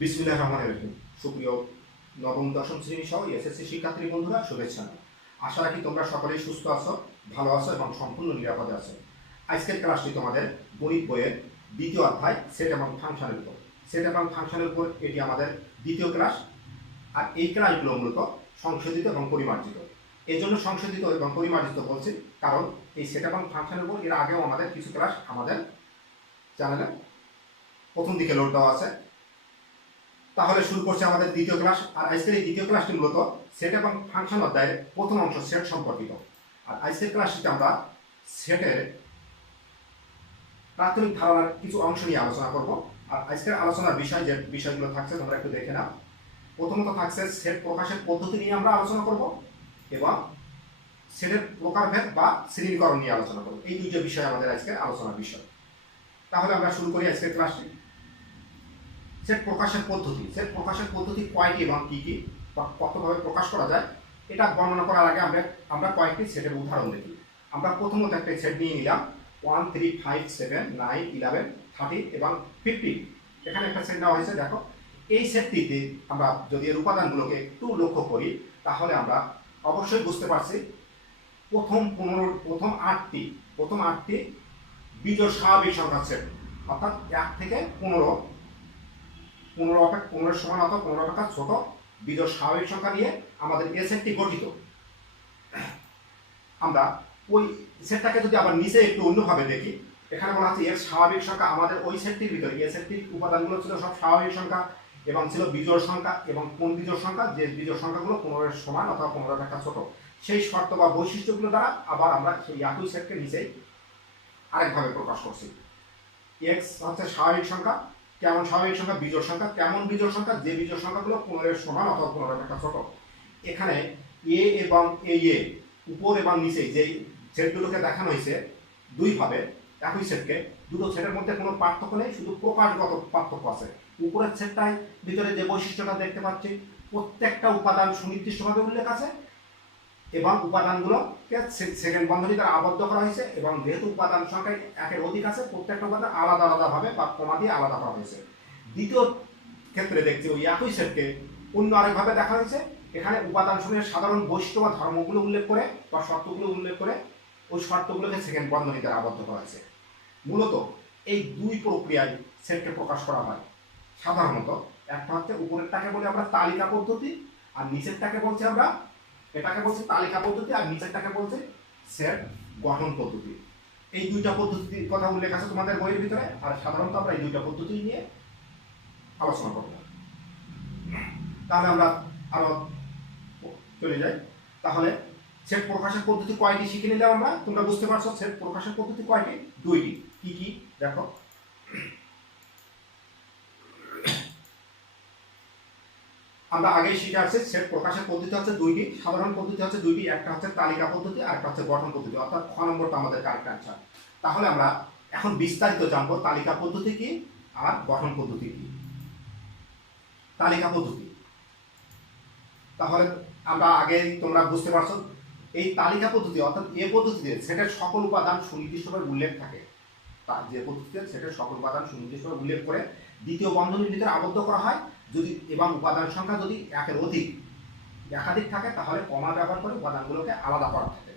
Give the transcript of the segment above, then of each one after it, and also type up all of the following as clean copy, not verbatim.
বিসমিল্লাহির রহমানির রহিম। সুপ্রিয় নবম দশম শ্রেণী সহ এসএসসি শিক্ষার্থী বন্ধুরা, শুভেচ্ছা। আশা রাখি তোমরা সকলেই সুস্থ আছো, ভালো আছো এবং সম্পূর্ণ নিরাপদে আছো। আজকের ক্লাসটি তোমাদের গণিত বইয়ের দ্বিতীয় অধ্যায় সেট এবং ফাংশনের উপর। সেট এবং ফাংশনের উপর এটি আমাদের দ্বিতীয় ক্লাস। আর এই ক্লাসগুলো মূলত সংশোধিত এবং পরিমার্জিত। এই জন্য সংশোধিত এবং পরিমার্জিত বলছি, কারণ এই সেট এবং ফাংশনের উপর এর আগেও আমাদের কিছু ক্লাস আমাদের চ্যানেলে প্রথম দিকে লোড দেওয়া আছে। তাহলে শুরু করছে আমাদের দ্বিতীয় ক্লাস। আর আজকের এই দ্বিতীয় ক্লাসটি মূলত সেট এবং ফাংশন অধ্যায়ের প্রথম অংশ সেট সম্পর্কিত। আর আজকের ক্লাসটিতে আমরা সেটের প্রাথমিক ধারণার কিছু অংশ নিয়ে আলোচনা করব। আর আজকের আলোচনার বিষয় যে বিষয়গুলো থাকছে তোমরা একটু দেখে নাও। প্রথমত থাকছে সেট প্রকাশের পদ্ধতি নিয়ে আমরা আলোচনা করব এবং সেটের প্রকারভেদ বা শ্রেণীকরণ নিয়ে আলোচনা করব। এই দুইটা বিষয় আমাদের আজকের আলোচনার বিষয়। তাহলে আমরা শুরু করি আজকের ক্লাসটি। সেট প্রকাশের পদ্ধতি। সেট প্রকাশের পদ্ধতি কয়টি এবং কী কী বা কতভাবে প্রকাশ করা যায় এটা বর্ণনা করার আগে আমরা কয়েকটি সেটের উদাহরণ দেখি। আমরা প্রথমত একটা সেট নিয়ে নিলাম 1 3 5 7 9 11 13 এবং 15। এখানে একটা সেট নেওয়া হয়েছে। দেখো, এই সেটটিতে আমরা যদি এর উপাদানগুলোকে একটু লক্ষ্য করি তাহলে আমরা অবশ্যই বুঝতে পারছি প্রথম আটটি বিজোড় স্বাভাবিক সংখ্যার সেট, অর্থাৎ 1 থেকে 15 সমান অথবা 15 অপেক্ষা ছোট বিজোড় স্বাভাবিক সংখ্যা নিয়ে আমাদের এই সেটটি গঠিত। আমরা ওই সেটটাকে যদি আবার নিচে একটু অন্যভাবে দেখি, এখানে বলা আছে এর স্বাভাবিক সংখ্যা। আমাদের ওই সেটটির ভিতরে এই সেটটির উপাদানগুলো ছিল সব স্বাভাবিক সংখ্যা এবং ছিল বিজোড় সংখ্যা। এবং কোন বিজোড় সংখ্যা? যে বিজোড় সংখ্যাগুলো 15 সমান অথবা 15 অপেক্ষা ছোট। সেই শর্ত বা বৈশিষ্ট্যগুলো দ্বারা আবার আমরা সেই একই সেটকে নিচেই আরেকভাবে প্রকাশ করছি। এক্স হচ্ছে স্বাভাবিক সংখ্যা। কেমন স্বাভাবিক সংখ্যা? বিজোড় সংখ্যা। কেমন বিজোড় সংখ্যা? যে বিজোড় সংখ্যাগুলো 15 সমান অথবা 15 অপেক্ষা ছোট। এখানে এ এবং এ উপর এবং নিচে যে সেটগুলোকে দেখানো হয়েছে দুইভাবে একই সেটকে, দুটো সেটের মধ্যে কোনো পার্থক্য নেই, শুধু প্রকাশগত পার্থক্য আছে। উপরের সেটটায় ভিতরে যে বৈশিষ্ট্যটা দেখতে পাচ্ছি, প্রত্যেকটা উপাদান সুনির্দিষ্টভাবে উল্লেখ আছে এবং উপাদানগুলোকে সেকেন্ড বন্ধনী দ্বারা আবদ্ধ করা হয়েছে। এবং যেহেতু উপাদান সংখ্যা একের অধিক আছে, প্রত্যেকটা উপাদান আলাদা আলাদাভাবে বা কমা দিয়ে আলাদা করা হয়েছে। দ্বিতীয় ক্ষেত্রে দেখছি ওই একই সেটকে অন্য আরেকভাবে দেখা হয়েছে। এখানে উপাদান সমূহের সাধারণ বৈশিষ্ট্য বা ধর্মগুলো উল্লেখ করে বা শর্তগুলো উল্লেখ করে ওই শর্তগুলোকে সেকেন্ড বন্ধনী দ্বারা আবদ্ধ করা হয়েছে। মূলত এই দুই প্রক্রিয়ায় সেটকে প্রকাশ করা হয়। সাধারণত একটা হচ্ছে উপরেরটাকে বলি আমরা তালিকা পদ্ধতি, আর নিচেরটাকে বলছি আমরা, এটাকে বলছি তালিকা পদ্ধতি, আর নিচেরটাকে বলছি সেট গঠন পদ্ধতি। এই দুইটা পদ্ধতির কথা উল্লেখ আছে তোমাদের বইয়ের ভিতরে। আর সাধারণত আমরা এই দুইটা পদ্ধতি নিয়ে আলোচনা করব। তাহলে আমরা আরো চলে যাই। তাহলে সেট প্রকাশের পদ্ধতি কয়টি শিখে নিলাম আমরা। তোমরা বুঝতে পারছো সেট প্রকাশের পদ্ধতি কয়টি? দুইটি। কি কি? দেখো, আমরা আগে শিখে আসছি সেট প্রকাশের পদ্ধতি হচ্ছে দুইটি। সাধারণ পদ্ধতি হচ্ছে দুইটি, একটা হচ্ছে তালিকা পদ্ধতি আর একটা হচ্ছে গঠন পদ্ধতি, অর্থাৎ খ নম্বরটা আমাদের কারেক্ট অ্যান্সার। তাহলে আমরা এখন বিস্তারিত জানবো তালিকা পদ্ধতি কি আর গঠন পদ্ধতি কি। তালিকা পদ্ধতি, তাহলে আমরা আগে তোমরা বুঝতে পারছো এই তালিকা পদ্ধতি অর্থাৎ এ পদ্ধতিতে সেটের সকল উপাদান সুনির্দিষ্টভাবে উল্লেখ থাকে। যে পদ্ধতিতে সেটের সকল উপাদান সুনির্দিষ্টভাবে উল্লেখ করে দ্বিতীয় বন্ধনীর ভিতরে আবদ্ধ করা হয়। যদি এবং উপাদান সংখ্যা যদি একের অধিক একাধিক থাকে তাহলে কমা ব্যবহার করে উপাদানগুলোকে আলাদা করা থাকে।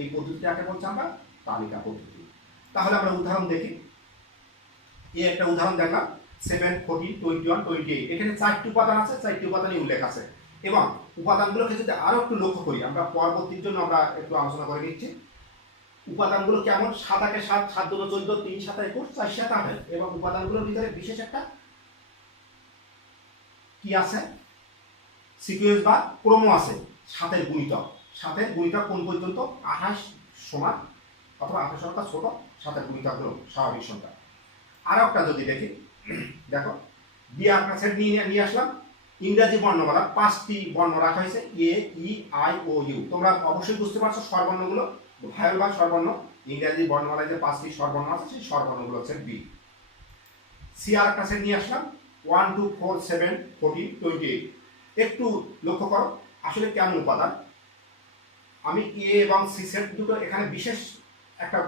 এই পদ্ধতিটাকে বলছি আমরা তালিকা পদ্ধতি। তাহলে আমরা উদাহরণ দেখি। একটা উদাহরণ দেখলাম 7 14 21 28। এখানে 4টি উপাদান আছে, 4টি উপাদানই উল্লেখ আছে। এবং উপাদানগুলোকে যদি আরো একটু লক্ষ্য করি, আমরা পরবর্তীর জন্য আমরা একটু আলোচনা করে নিচ্ছি। উপাদানগুলো কেমন? 7 একে 7, 7 2 14, 3 7 21, 4 7 28। এবং উপাদানগুলোর ভিতরে বিশেষ একটা কি আছে? সিকোয়েন্স বা ক্রম আছে। 7-এর গুণিতক কোন পর্যন্ত? 28 সমান অথবা 28 সংখ্যা ছোট 7-এর গুণিতক হলো স্বাভাবিক সংখ্যা। আর একটা যদি দেখি, দেখো দিয়ে আপনার সেট নিয়ে আসলাম। ইংরাজি বর্ণমালা 5টি বর্ণ রাখা হয়েছে, এ ই আই ও ইউ। তোমরা অবশ্যই বুঝতে পারছো স্বরবর্ণগুলো ভায়োল বা স্বরবর্ণ। ইংরাজি বর্ণমালায় যে 5টি স্বরবর্ণ আছে সেই স্বরবর্ণগুলো হচ্ছে বি। সি আর একটা সেট নিয়ে আসলাম 1 2 4 7 14 28। একটু লক্ষ্য করো আসলে কেমন উপাদান। আমি এ এবং সি সেট দুটো এখানে বিশেষ একটা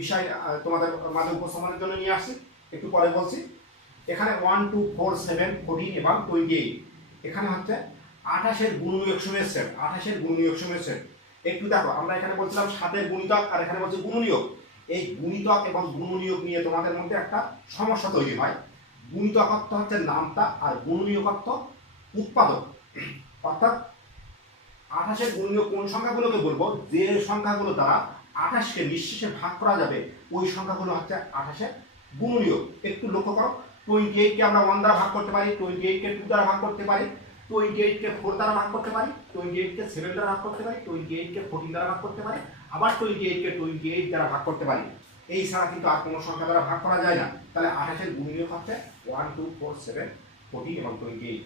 বিষয় তোমাদের মাঝে উপস্থাপনের জন্য নিয়ে আসছি, একটু পরে বলছি। এখানে 1 2 4 7 14 এবং 28 এখানে হচ্ছে 28 গুণনীয়ক সময়ের সেট, 28 গুণনীয়ক সময়ের সেট। একটু দেখো, আমরা এখানে বলছিলাম 7 গুণিতক আর এখানে বলছি গুণনীয়ক। এই গুণিতক এবং গুণনীয়ক নিয়ে তোমাদের মধ্যে একটা সমস্যা তৈরি হয়। গুণিতক অর্থ হচ্ছে নামতা আর গুণনীয়ক অর্থ উৎপাদক। অর্থাৎ 28 গুণনীয়ক কোন সংখ্যাগুলোকে বলবো, যে সংখ্যাগুলো দ্বারা 28কে নিঃশেষে ভাগ করা যাবে ওই সংখ্যাগুলো হচ্ছে 28 গুণনীয়ক। একটু লক্ষ্য করো, 28 কে আমরা 1 দ্বারা ভাগ করতে পারি, 28 কে 2 দ্বারা ভাগ করতে পারি, 28 কে 4 দ্বারা ভাগ করতে পারি, 28 কে 7 দ্বারা ভাগ করতে পারি, 28 কে 14 দ্বারা ভাগ করতে পারি, আবার 28 কে 28 দ্বারা ভাগ করতে পারি। এই ছাড়া কিন্তু আর কোনো সংখ্যা দ্বারা ভাগ করা যায় না। তাহলে 28 এর গুণনীয়ক হচ্ছে 1 2 4 7 14 এবং 28।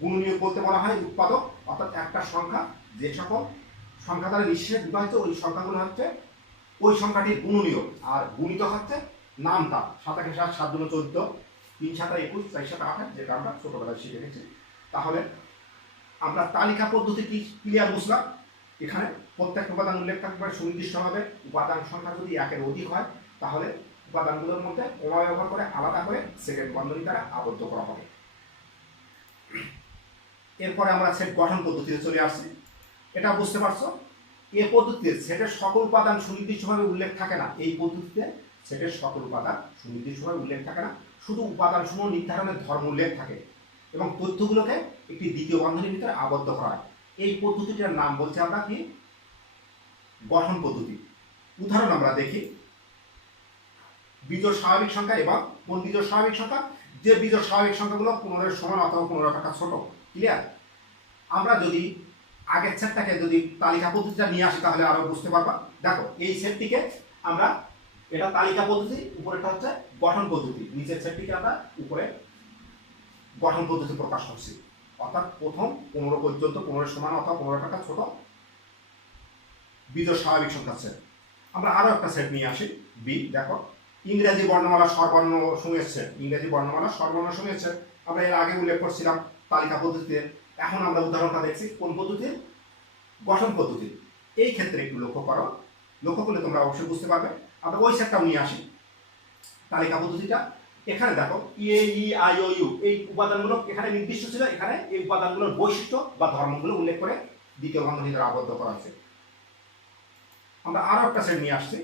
গুণনীয়ক বলতে বলা হয় উৎপাদক, অর্থাৎ একটা সংখ্যা যে সকল সংখ্যা দ্বারা নিঃশেষে বিভাজিত ওই সংখ্যাগুলো হচ্ছে ওই সংখ্যাটির গুণনীয়ক। আর গুণিতক হচ্ছে নামতা। 7 একে 7, 7 দুগুণে 14, 3 7 21, 4 7 28, যেটা আমরা ছোটবেলায় শিখে গেছি। তাহলে আমরা তালিকা পদ্ধতি কি ক্লিয়ার বুঝলাম। এখানে প্রত্যেক উপাদান উল্লেখ থাকবে সুনির্দিষ্টভাবে। উপাদান সংখ্যা যদি 1 এর অধিক হয় তাহলে উপাদানগুলোর মধ্যে কমা ব্যবহার করে আলাদা করে সেকেন্ড বন্ধনী দ্বারা আবদ্ধ করা হবে। এরপরে আমরা সেট গঠন পদ্ধতিতে চলে আসছি। এটা বুঝতে পারছো, এই পদ্ধতিতে সেটের সকল উপাদান সুনির্দিষ্টভাবে উল্লেখ থাকে না। এই পদ্ধতিতে সেটের সকল উপাদান সুনির্দিষ্টভাবে উল্লেখ থাকে না, শুধু উপাদানসমূহ নির্ধারণের ধর্ম উল্লেখ থাকে এবং তথ্যগুলোকে একটি দ্বিতীয় বন্ধনীর ভিতরে আবদ্ধ করা হয়। এই পদ্ধতিটার নাম বলছে আমরা কি, গঠন পদ্ধতি। উদাহরণ আমরা দেখি, বিজোড় স্বাভাবিক সংখ্যা এবং কোন বিজোড় স্বাভাবিক সংখ্যা, যে বিজোড় স্বাভাবিক সংখ্যাগুলো 15 এর সমান অথবা 15 টাকা ছোট। ক্লিয়ার? আমরা যদি আগের সেটটাকে যদি তালিকা পদ্ধতিটা নিয়ে আসি তাহলে আরো বুঝতে পারবা। দেখো, এই সেটটিকে আমরা, এটা তালিকা পদ্ধতি, উপরেটা হচ্ছে গঠন পদ্ধতি, নিচের সেটটিকে আমরা উপরে গঠন পদ্ধতি প্রকাশ করছি। অর্থাৎ প্রথম 15 পর্যন্ত 15 এর সমান অথবা 15 টাকা ছোট বিজোড় স্বাভাবিক সংখ্যা সেট। আমরা আরো একটা সেট নিয়ে আসি, বি। দেখো, ইংরেজি বর্ণমালা সর্বর্ণ সমূহের সেট, ইংরেজি বর্ণমালা সর্বর্ণ সমূহের সেট। আমরা এর আগে উল্লেখ করছিলাম তালিকা পদ্ধতিতে। এখন আমরা উদাহরণটা দেখছি কোন পদ্ধতি, গঠন পদ্ধতি। এই ক্ষেত্রে একটু লক্ষ্য করো, লক্ষ্য করলে তোমরা অবশ্যই বুঝতে পারবে। আমরা ওই সেটটাও নিয়ে আসি, তালিকা পদ্ধতিটা। এখানে দেখো এ ই আই ও ইউ এই উপাদানগুলো এখানে নির্দিষ্ট ছিল, এখানে এই উপাদানগুলোর বৈশিষ্ট্য বা ধর্মগুলো উল্লেখ করে দ্বিতীয় বন্ধনী দ্বারা আবদ্ধ করা হয়েছে। আমরা আরো একটা সেট নিয়ে আসছি,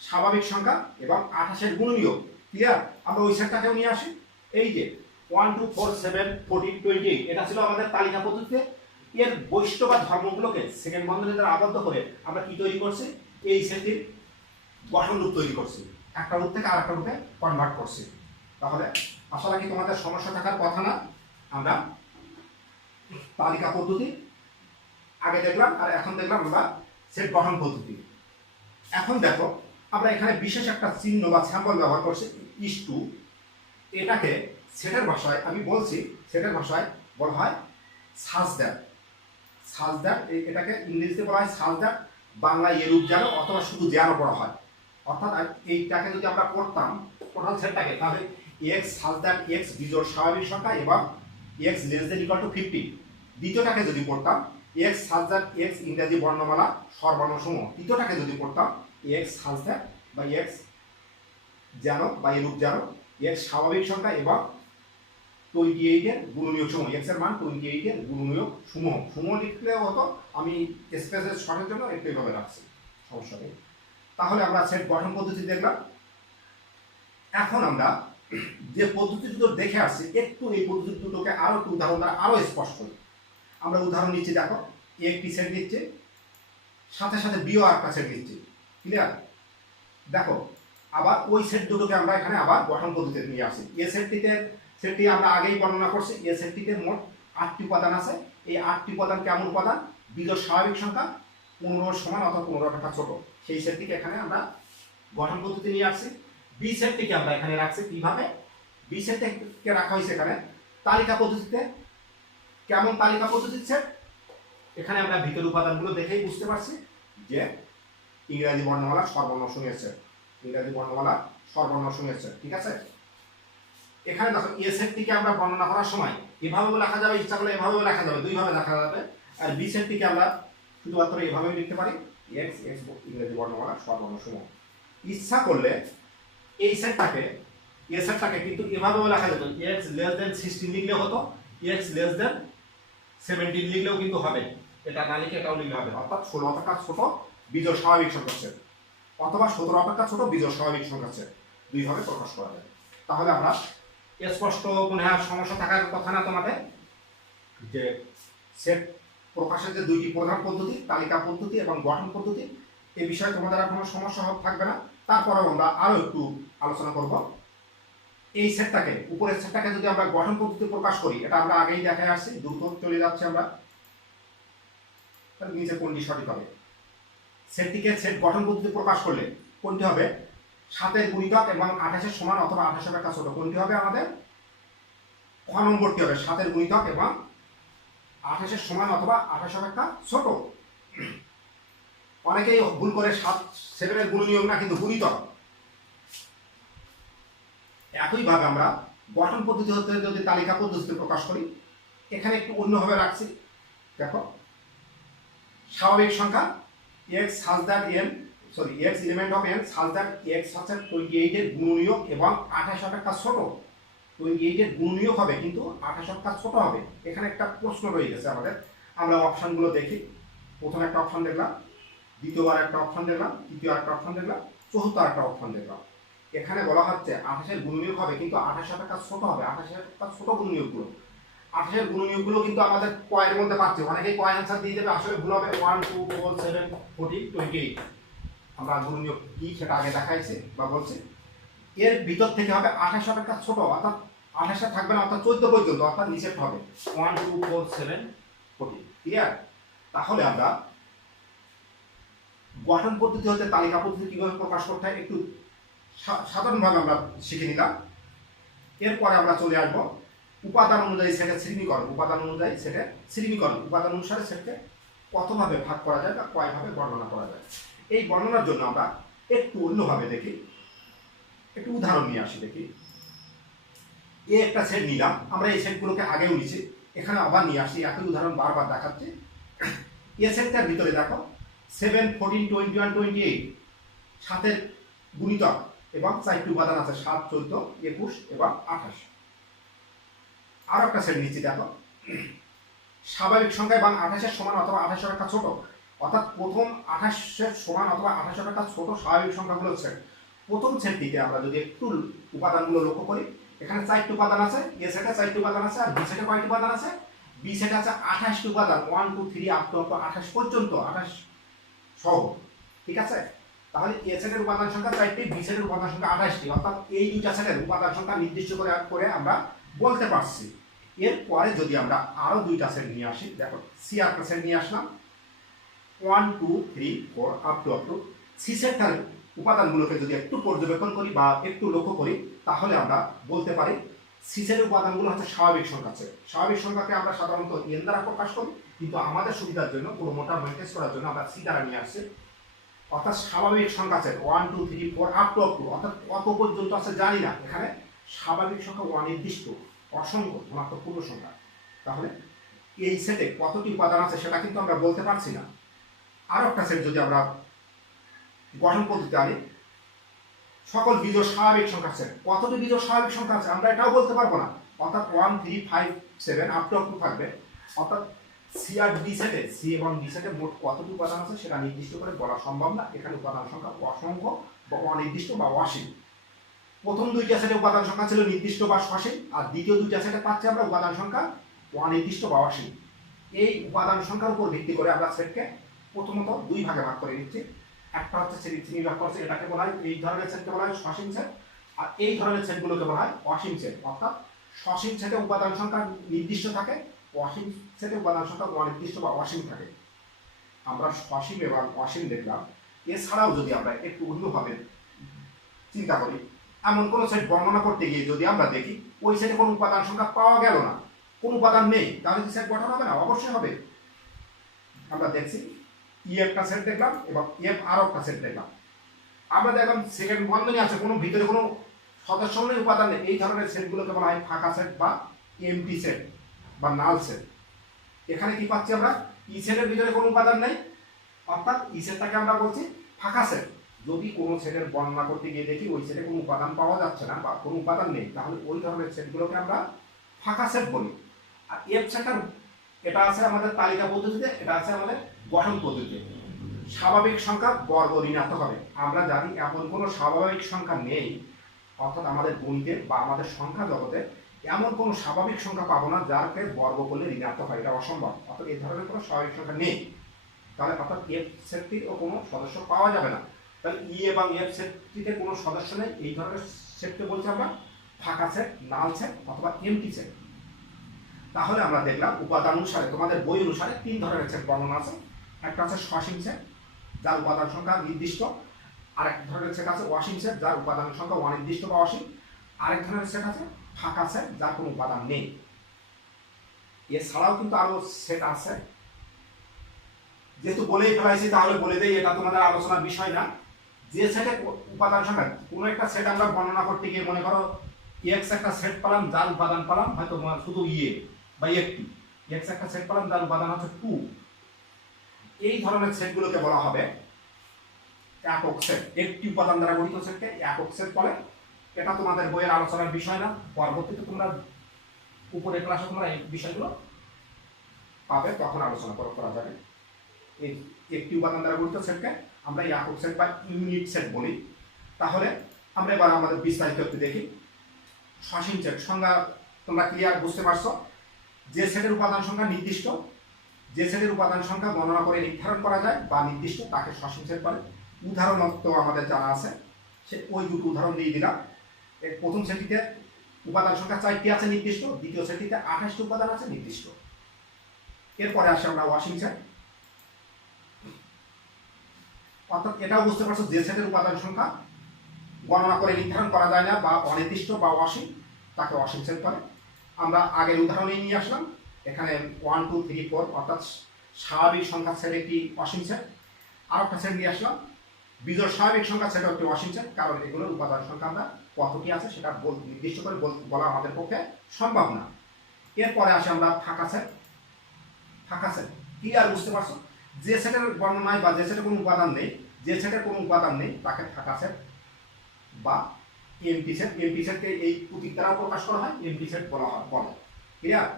স্বাভাবিক সংখ্যা এবং 28 এর গুণনীয়ক। ক্লিয়ার? আমরা ওই সেটটাকেও নিয়ে আসি। এই যে 1 2 4 7 14 28 এটা ছিল আমাদের তালিকা পদ্ধতিতে। এর বৈশিষ্ট্য বা ধর্মগুলোকে সেকেন্ড বন্ধনী দ্বারা আবদ্ধ করে আমরা কি তৈরি করছি, এই সেটটির গঠন রূপ তৈরি করছি, একটা রূপ থেকে আরেকটা রূপে কনভার্ট করছি। তাহলে আশা রাখি তোমাদের সমস্যা থাকার কথা না। আমরা তালিকা পদ্ধতি আগে দেখলাম আর এখন দেখলাম আমরা সেট গঠন পদ্ধতি। এখন দেখো, আমরা এখানে বিশেষ একটা চিহ্ন বা স্যাম্পল ব্যবহার করছি, ইস টু। এটাকে সেটের ভাষায় আমি বলছি, সেটের ভাষায় বলা হয় সাজ দ্যাট। সাজ দ্যাট, এটাকে ইংরেজিতে বলা হয় সাজ দ্যাট, বাংলায় এরূপ যেন অথবা শুধু যেন পড়া হয়। অর্থাৎ এইটাকে যদি আমরা পড়তাম টোটাল সেটটাকে, তাহলে এক্স সাজ দ্যাট এক্স বিজোড় স্বাভাবিক সংখ্যা এবং x less than equal to 50। দ্বিতীয়টাকে যদি পড়তাম এক্স সাজ দ্যাট এক্স ইংরেজি বর্ণমালা সর্বর্ণ সমূহ। তৃতীয়টাকে যদি পড়তাম এক্স সাজ দ্যাট বা এক্স যেন বা এরূপ যেন এক্স স্বাভাবিক সংখ্যা এবং 28 এর গুণনীয়ক সমূহ, এক্স এর মান 28 এর গুণনীয়ক সমূহ। সমূহ লিখলেও হতো, আমি স্পেসের শর্টের জন্য একটু এইভাবে রাখছি, সমস্যা নেই। তাহলে আমরা সেট গঠন পদ্ধতি দেখলাম। এখন আমরা যে পদ্ধতি দুটো দেখে আসছি, একটু এই পদ্ধতি দুটোকে আরো একটু উদাহরণ দ্বারা আরো স্পষ্ট করি। আমরা উদাহরণ নিচ্ছি, দেখো এ একটি সেট দিচ্ছে, সাথে সাথে বিও একটা সেট দিচ্ছে। ক্লিয়ার? দেখো, আবার ওই সেট দুটোকে আমরা এখানে আবার গঠন পদ্ধতিতে নিয়ে আসি। এ সেটটি আমরা আগেই বর্ণনা করছি। এ সেটটিতে মোট 8টি উপাদান আছে। এই 8টি উপাদান কেমন উপাদান, বিজোড় স্বাভাবিক সংখ্যা 15 সমান অথবা 15 টাকা ছোট। সেই সেটটিকে এখানে আমরা গঠন পদ্ধতি নিয়ে আসছি। বি সেটটিকে আমরা এখানে রাখছি কিভাবে, বি সেটটিকে রাখা হয়েছে এখানে তালিকা পদ্ধতিতে। কেমন তালিকা পদ্ধতির সেট, এখানে আমরা ভিতর উপাদানগুলো দেখেই বুঝতে পারছি যে ইংরেজি বর্ণমালা সর্বর্ণ সমূহের সেট, ইংরেজি বর্ণমালা সর্বর্ণ সমূহের সেট। ঠিক আছে? এখানে দেখো এ সেটটিকে আমরা বর্ণনা করার সময় এভাবেও লেখা যাবে, ইচ্ছা করলে এভাবেও লেখা যাবে, দুইভাবে লেখা যাবে। আর বি সেটটিকে আমরা শুধুমাত্র এভাবেই লিখতে পারি, এক্স এক্স ইংরেজি বর্ণমালা সর্বর্ণ সমূহ। ইচ্ছা করলে এই সেটটাকে এ সেটটাকে কিন্তু এভাবেও লেখা যেত, এক্স লেস দেন 16 লিখলে হতো, এক্স লেস দেন 17 লিখলেও কিন্তু হবে, এটা না লিখে এটাও লিখলে হবে। অর্থাৎ 16 অপেক্ষা ছোট বিজোড় স্বাভাবিক সংখ্যার সেট অথবা 17 অপেক্ষা ছোট বিজোড় স্বাভাবিক সংখ্যার সেট, দুইভাবে প্রকাশ করা যায়। তাহলে আমরা স্পষ্ট মনে হয় সমস্যা থাকার কথা না তোমাদের, যে সেট প্রকাশের যে দুইটি প্রধান পদ্ধতি, তালিকা পদ্ধতি এবং গঠন পদ্ধতি, এই বিষয়ে তোমাদের আর কোনো সমস্যা থাকবে না। তারপরেও আমরা আরো একটু আলোচনা করব। এই সেটটাকে, উপরের সেটটাকে যদি আমরা গঠন পদ্ধতি প্রকাশ করি, এটা আমরা আগেই দেখায় আসছি, দ্রুত চলে যাচ্ছে আমরা, নিচে কোনটি সঠিক হবে। সেটটিকে সেট গঠন পদ্ধতি প্রকাশ করলে কোনটি হবে? 7 গুণিতক এবং 28 সমান অথবা 28 অপেক্ষা ছোট। কোনটি হবে আমাদের? ক নম্বরটি হবে 7 গুণিতক এবং 28 সমান অথবা 28 অপেক্ষা ছোট। অনেকেই ভুল করে 7 গুণনীয়ক না, কিন্তু গুণিতক। একইভাবে আমরা গঠন পদ্ধতি হতে যদি তালিকা পদ্ধতিতে প্রকাশ করি, এখানে একটু অন্যভাবে রাখছি। দেখো, স্বাভাবিক সংখ্যা x such that n x element of n such that x হচ্ছে 28 এর গুণনীয়ক এবং 28 অপেক্ষা ছোট। 28 এর গুণনীয়ক হবে কিন্তু 28 অপেক্ষা ছোট হবে। এখানে একটা প্রশ্ন রয়ে গেছে আমাদের। আমরা অপশনগুলো দেখি। প্রথম একটা অপশন দেখলাম, দ্বিতীয়বার একটা অপশন দেখলাম, তৃতীয় একটা অপশন দেখলাম, চতুর্থ একটা অপশন দেখলাম। এখানে বলা হচ্ছে 28 এর গুণনীয়ক হবে কিন্তু 28 অপেক্ষা ছোট হবে। 28 অপেক্ষা ছোট গুণনীয়কগুলো, 28 এর গুণনীয়কগুলো কিন্তু আমাদের কয়ের মধ্যে পাচ্ছে। অনেকেই কয় অ্যান্সার দিয়ে দেবে, আসলে ভুল হবে। 1 2 4 7 14 28। আমরা গুণনীয়ক কি সেটা আগে দেখাইছি বা বলছি। এর ভিতর থেকে হবে 28 অপেক্ষা ছোট, অর্থাৎ 28 থাকবে না, অর্থাৎ 14 পর্যন্ত, অর্থাৎ নিচের হবে 1 2 4 7 14। ক্লিয়ার? তাহলে আমরা গঠন পদ্ধতি হতে তালিকা পদ্ধতি কিভাবে প্রকাশ করতে হয় একটু সাধারণভাবে আমরা শিখে নিলাম। এরপরে আমরা চলে আসবো উপাদান অনুযায়ী সেটের শ্রেণীকরণ। উপাদান অনুযায়ী সেটের শ্রেণীকরণ, উপাদান অনুসারে সেটকে কতভাবে ভাগ করা যায় বা কয়ভাবে বর্ণনা করা যায়। এই বর্ণনার জন্য আমরা একটু অন্যভাবে দেখি, একটু উদাহরণ নিয়ে আসি। দেখি, এই একটা সেট নিলাম, আমরা এই সেটগুলোকে আগেও নিয়েছি, এখানে আবার নিয়ে আসি, একই উদাহরণ বারবার দেখাচ্ছি। এই সেটটার ভিতরে দেখো 7 14 21 28 7 গুণিতক এবং 4টি উপাদান আছে, 7 14 21 এবং 28। আর একটা সেট নিচ্ছি, দেখো স্বাভাবিক সংখ্যা এবং 28 সমান অথবা 28 অপেক্ষা ছোট, অর্থাৎ প্রথম 28 সমান অথবা 28 অপেক্ষা ছোট স্বাভাবিক সংখ্যাগুলো সেট। প্রথম সেটটিতে আমরা যদি একটু উপাদানগুলো লক্ষ্য করি, এখানে 4টি উপাদান আছে, এ সেটে 4টি উপাদান আছে, আর বি সেটে কয়টি উপাদান আছে? বি সেটে আছে 28টি উপাদান, 1 2 3 আপ টু 28 পর্যন্ত, 28 সহ। ঠিক আছে? তাহলে এ সেটের উপাদান সংখ্যা 4টি, বি সেটের উপাদান সংখ্যা 28টি, অর্থাৎ এই দুইটা সেটের উপাদান সংখ্যা নির্দিষ্ট করে আমরা বলতে পারছি। এরপরে যদি আমরা আরো দুইটা সেট নিয়ে আসি, দেখো সি একটা সেট নিয়ে আসলাম, 1 2 3 4 আপ টু সি সেটটার উপাদানগুলোকে যদি একটু পর্যবেক্ষণ করি বা একটু লক্ষ্য করি, তাহলে আমরা বলতে পারি সি সেটের উপাদানগুলো হচ্ছে স্বাভাবিক সংখ্যা সেট। স্বাভাবিক সংখ্যাকে আমরা সাধারণত এন দ্বারা প্রকাশ করি, কিন্তু আমাদের সুবিধার জন্য পুরো মোটা মেনটেজ করার জন্য আমরা সি দ্বারা নিয়ে আসছি। অর্থাৎ স্বাভাবিক সংখ্যা সেট 1 2 3 4 আপ টু অর্থাৎ কত পর্যন্ত আছে জানি না, এখানে স্বাভাবিক সংখ্যা অনির্দিষ্ট, অসংখ্য, ধনাত্মক পূর্ণ সংখ্যা। তাহলে এই সেটে কতটি উপাদান আছে সেটা কিন্তু আমরা বলতে পারছি না। আরো একটা সেট যদি আমরা গঠন পদ্ধতিতে আনি, সকল বিজোড় স্বাভাবিক সংখ্যা সেট। কতটি বিজোড় স্বাভাবিক সংখ্যা আছে আমরা এটাও বলতে পারবো না, অর্থাৎ 1 3 5 7 আপ টু থাকবে। অর্থাৎ সি আর বি সেটে, সি এবং বি সেটে মোট কতটি উপাদান আছে সেটা নির্দিষ্ট করে বলা সম্ভব না। এখানে উপাদান সংখ্যা অসংখ্য বা অনির্দিষ্ট বা অসীম। প্রথম দুইটা সেটে উপাদান সংখ্যা ছিল নির্দিষ্ট বা সসীম, আর দ্বিতীয় দুইটা সেটে পাচ্ছি আমরা উপাদান সংখ্যা অনির্দিষ্ট বা অসীম। এই উপাদান সংখ্যার উপর ভিত্তি করে আমরা সেটকে প্রথমত দুই ভাগে ভাগ করে নিচ্ছি। একটা হচ্ছে শ্রেণীবিভাগ করছে, এটাকে বলা হয়, এই ধরনের সেটকে বলা হয় সসীম সেট, আর এই ধরনের সেটগুলোকে বলা হয় অসীম সেট। অর্থাৎ সসীম সেটে উপাদান সংখ্যা নির্দিষ্ট থাকে, অসীম সেটে উপাদান সংখ্যা অনির্দিষ্ট বা অসীম থাকে। আমরা সসীম এবং অসীম দেখলাম। এছাড়াও যদি আমরা একটু অন্যভাবে চিন্তা করি, এমন কোনো সেট বর্ণনা করতে গিয়ে যদি আমরা দেখি ওই সেটে কোনো উপাদান সংখ্যা পাওয়া গেল না, কোন উপাদান নেই, তাহলে কি সেট গঠন হবে না? অবশ্যই হবে। আমরা দেখছি ই একটা সেট দেখলাম এবং এফ আরো একটা সেট দেখলাম। আমরা দেখলাম সেকেন্ড বন্ধনী আছে, কোনো ভিতরে কোনো সদস্য নেই, উপাদান নেই, এই ধরনের সেটগুলোকে বলা হয় ফাঁকা সেট বা এমটি সেট বা নাল সেট। এখানে কি পাচ্ছি আমরা? ই সেটের ভিতরে কোনো উপাদান নেই, অর্থাৎ ই সেটটাকে আমরা বলছি ফাঁকা সেট। যদি কোনো সেটের বর্ণনা করতে গিয়ে দেখি ওই সেটে কোনো উপাদান পাওয়া যাচ্ছে না বা কোনো উপাদান নেই, তাহলে ওই ধরনের সেটগুলোকে আমরা ফাঁকা সেট বলি। আর এফ সেটার এটা আছে আমাদের তালিকা পদ্ধতিতে, এটা আছে আমাদের গঠন পদ্ধতিতে। স্বাভাবিক সংখ্যা বর্গ ঋণাত্মক হবে। আমরা জানি এমন কোনো স্বাভাবিক সংখ্যা নেই, অর্থাৎ আমাদের গণিতে বা আমাদের সংখ্যা জগতে এমন কোনো স্বাভাবিক সংখ্যা পাবো না যাকে বর্গ করলে ঋণাত্মক হয়, এটা অসম্ভব। অর্থাৎ এই ধরনের কোনো স্বাভাবিক সংখ্যা নেই, তাহলে অর্থাৎ এফ সেটটিরও কোনো সদস্য পাওয়া যাবে না। তাহলে ই এবং এফ সেটটিতে কোনো সদস্য নেই, এই ধরনের সেটকে বলছি আমরা ফাঁকা সেট, নাল সেট অথবা এমটি সেট। তাহলে আমরা দেখলাম উপাদান অনুসারে, তোমাদের বই অনুসারে 3 ধরনের সেট বর্ণনা আছে। একটা আছে সসীম সেট, যার উপাদান সংখ্যা নির্দিষ্ট। আরেক ধরনের সেট আছে অসীম সেট, যার উপাদান সংখ্যা অনির্দিষ্ট বা অসীম। আরেক ধরনের সেট আছে ফাঁকা সেট, যার কোনো উপাদান নেই। এছাড়াও কিন্তু আরো সেট আছে, যেহেতু বলেই ফেলাইছি তাহলে বলে দেই, এটা তোমাদের আলোচনার বিষয় না। যে সেটে উপাদান সংখ্যা, কোনো একটা সেট আমরা বর্ণনা করতে গিয়ে মনে করো এক্স একটা সেট পেলাম, যার উপাদান পেলাম হয়তো শুধু ইয়ে বা একটি, এক্স একটা সেট পেলাম যার উপাদান হচ্ছে 2। এই ধরনের সেটগুলোকে বলা হবে একক সেট। একটি উপাদান দ্বারা গঠিত সেটকে একক সেট বলে। এটা তোমাদের বইয়ের আলোচনার বিষয় না, পরবর্তীতে তোমরা উপরের ক্লাসে তোমরা এই বিষয়গুলো পাবে, তখন আলোচনা করা যাবে। এই একটি উপাদান দ্বারা গঠিত সেটকে আমরা একক সেট বা ইউনিট সেট বলি। তাহলে আমরা এবার আমাদের বিস্তারিত একটু দেখি। সসীম সেট সংজ্ঞা তোমরা ক্লিয়ার বুঝতে পারছো। যে সেটের উপাদান সংখ্যা নির্দিষ্ট, যে সেটের উপাদান সংখ্যা গণনা করে নির্ধারণ করা যায় বা নির্দিষ্ট, তাকে সসীম সেট বলে। উদাহরণ তো আমাদের জানা আছে, সে ওই দুটো উদাহরণ দিয়ে দিলাম। এর প্রথম সেটটিতে উপাদান সংখ্যা 4টি আছে নির্দিষ্ট, দ্বিতীয় সেটটিতে 28টি উপাদান আছে নির্দিষ্ট। এরপরে আসে আমরা অসীম সেট। অর্থাৎ এটাও বুঝতে পারছো, যে সেটের উপাদান সংখ্যা গণনা করে নির্ধারণ করা যায় না বা অনির্দিষ্ট বা অসীম, তাকে অসীম সেট বলে। আমরা আগের উদাহরণে নিয়ে আসলাম, এখানে 1 2 3 4 অর্থাৎ স্বাভাবিক সংখ্যা সেট একটি অসীম সেট। আর একটা সেট নিয়ে আসলাম বিজোড় স্বাভাবিক সংখ্যা সেট একটি অসীম সেট, কারণ এগুলোর উপাদান সংখ্যা আমরা কতটি আছে সেটা নির্দিষ্ট করে বলা আমাদের পক্ষে সম্ভব না। এরপরে আসে আমরা ফাঁকা সেট। ফাঁকা সেট ক্লিয়ার বুঝতে পারছো, যে সেটের বর্ণনায় বা যে সেটের কোনো উপাদান নেই, যে সেটের কোনো উপাদান নেই তাকে ফাঁকা সেট বা এমটি সেট। এমটি সেটকে এই প্রতীক দ্বারা প্রকাশ করা হয়, এমটি সেট বলা হয় বলে। ক্লিয়ার?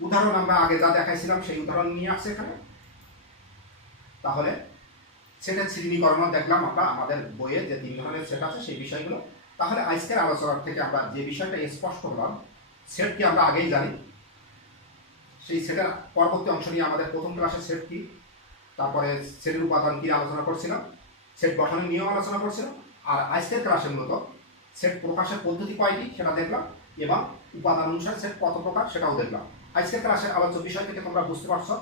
উদাহরণ আমরা আগে যা দেখাইছিলাম সেই উদাহরণ নিয়ে আসছে এখানে। তাহলে সেটের শ্রেণীকরণ দেখলাম আমরা আমাদের বইয়ে যে 3 ধরনের সেট আছে সেই বিষয়গুলো। তাহলে আজকের আলোচনা থেকে আমরা যে বিষয়টা স্পষ্ট হলাম, সেট কি আমরা আগেই জানি। সেই সেটের পরবর্তী অংশ নিয়ে আমাদের প্রথম ক্লাসে সেট কি, তারপরে সেটের উপাদান কি আলোচনা করছিলাম, সেট গঠনের নিয়ম আলোচনা করছিলাম। আর আজকের ক্লাসের মতো সেট প্রকাশের পদ্ধতি কয়টি সেটা দেখলাম, এবং উপাদান অনুসারে সেট কত প্রকার সেটাও দেখলাম। আজকের ক্লাসের আলোচ্য বিষয় থেকে তোমরা বুঝতে পারছো,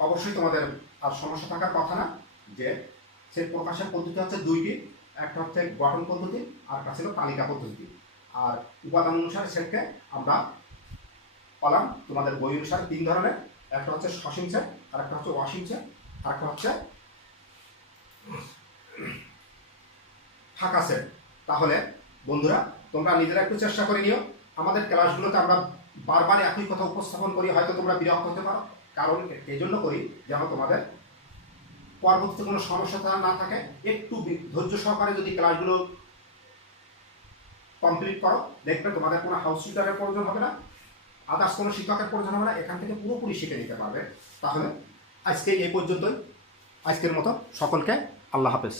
অবশ্যই তোমাদের আর সমস্যা থাকার কথা না, যে সেট প্রকাশের পদ্ধতি হচ্ছে 2টি। একটা হচ্ছে গঠন পদ্ধতি, আর একটা ছিল তালিকা পদ্ধতি। আর উপাদান অনুসারে সেটকে আমরা বললাম তোমাদের বই অনুসারে 3 ধরনের। একটা হচ্ছে সসীম সেট, আর একটা হচ্ছে অসীম সেট, আর একটা হচ্ছে ফাঁকা সেট। তাহলে বন্ধুরা তোমরা নিজেরা একটু চেষ্টা করে নিও। আমাদের ক্লাসগুলোতে আমরা বারবার একই কথা উপস্থাপন করি, হয়তো তোমরা বিরক্ত হতে পারো, কারণ এই জন্য করি যেন তোমাদের পরবর্তীতে কোনো সমস্যা না থাকে। একটু ধৈর্য সহকারে যদি ক্লাসগুলো কমপ্লিট করো, দেখবে তোমাদের কোনো হাউস টিউটরের প্রয়োজন হবে না, আদার্স কোনো শিক্ষকের প্রয়োজন হবে না, এখান থেকে পুরোপুরি শিখে নিতে পারবে। তাহলে আজকে এই পর্যন্তই, আজকের মতো সকলকে আল্লাহ হাফেজ।